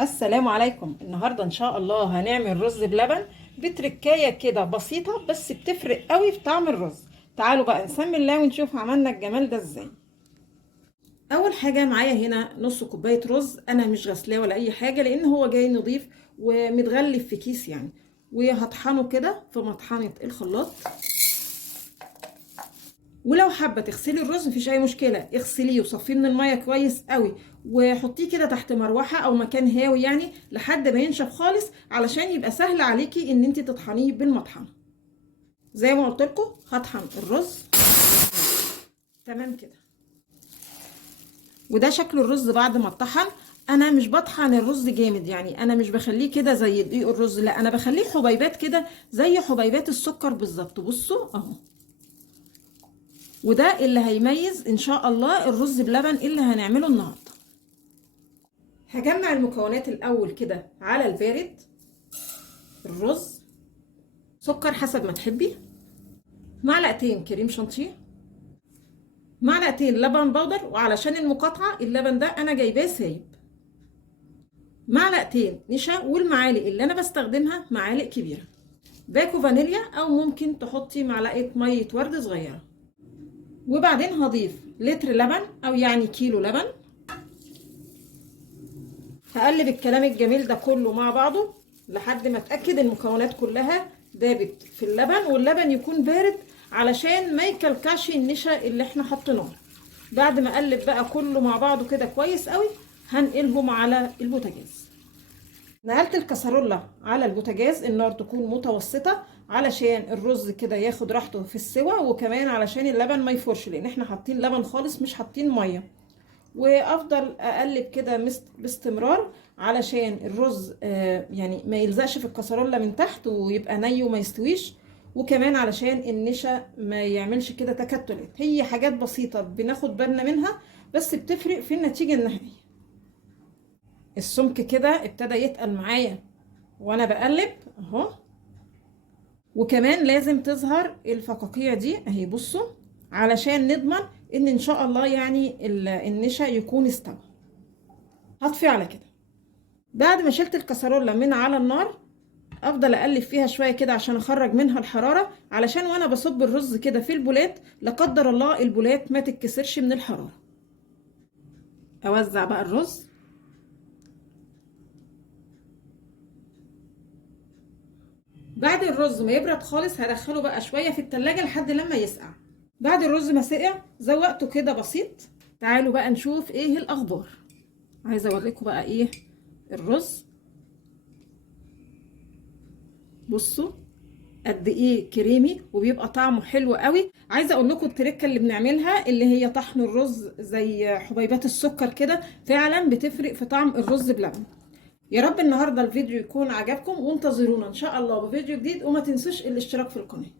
السلام عليكم. النهارده ان شاء الله هنعمل رز بلبن بتركايه كده بسيطه، بس بتفرق قوي في طعم الرز. تعالوا بقى نسمي الله ونشوف عملنا الجمال ده ازاي. اول حاجه معايا هنا نص كوبايه رز، انا مش غسلاه ولا اي حاجه لان هو جاي نضيف ومتغلف في كيس يعني. وهطحنه كده في مطحنه الخلاط. ولو حابه تغسلي الرز مفيش اي مشكله، اغسليه وصفيه من الميه كويس قوي وحطيه كده تحت مروحه او مكان هاوي يعني لحد ما ينشف خالص، علشان يبقى سهل عليكي ان انت تطحنيه بالمطحنه. زي ما قلت لكم هطحن الرز تمام كده. وده شكل الرز بعد ما اتطحن. انا مش بطحن الرز جامد، يعني انا مش بخليه كده زي دقيق الرز، لا انا بخليه حبيبات كده زي حبيبات السكر بالظبط. بصوا اهو، وده اللي هيميز ان شاء الله الرز بلبن اللي هنعمله النهارده. هجمع المكونات الاول كده على البارد. الرز، سكر حسب ما تحبي، معلقتين كريم شانتيه، معلقتين لبن بودر، وعلشان المقاطعه اللبن ده انا جايباه سايب، معلقتين نشا، والمعالق اللي انا بستخدمها معالق كبيره، باكو فانيليا او ممكن تحطي معلقه ميه ورد صغيره. وبعدين هضيف لتر لبن او يعني كيلو لبن. هقلب الكلام الجميل ده كله مع بعضه لحد ما اتاكد المكونات كلها دابت في اللبن، واللبن يكون بارد علشان ما يكلكعش النشا اللي احنا حطيناه. بعد ما اقلب بقى كله مع بعضه كده كويس قوي، هنقلهم على البوتاجاز. نقلت الكسرولة على البوتاجاز، النار تكون متوسطة علشان الرز كده ياخد راحته في السوا، وكمان علشان اللبن ما يفرش لان احنا حاطين لبن خالص مش حاطين ميه. وافضل اقلب كده باستمرار علشان الرز يعني ما يلزقش في الكسرولة من تحت ويبقى ني وما يستويش، وكمان علشان النشا ما يعملش كده تكتلات. هي حاجات بسيطة بناخد بالنا منها بس بتفرق في النتيجة النهائية. السمك كده ابتدى يتقل معايا وانا بقلب اهو، وكمان لازم تظهر الفقاقيع دي اهي. بصوا علشان نضمن ان شاء الله يعني النشا يكون استوى. هطفي على كده. بعد ما شلت الكسرولة من على النار، افضل اقلب فيها شويه كده عشان اخرج منها الحراره، علشان وانا بصب الرز كده في البولات لا قدر الله البولات ما تتكسرش من الحراره. اوزع بقى الرز. بعد الرز ما يبرد خالص هدخله بقى شويه في التلاجة لحد لما يسقع. بعد الرز ما سقع زوقته كده بسيط. تعالوا بقى نشوف ايه الاخبار. عايزه اوريكم بقى ايه الرز. بصوا قد ايه كريمي وبيبقى طعمه حلو قوي. عايزه اقول لكم التركه اللي بنعملها اللي هي طحن الرز زي حبيبات السكر كده فعلا بتفرق في طعم الرز بلبن. يا رب النهارده الفيديو يكون عجبكم، وانتظرونا ان شاء الله بفيديو جديد، وما تنسوش الاشتراك في القناه.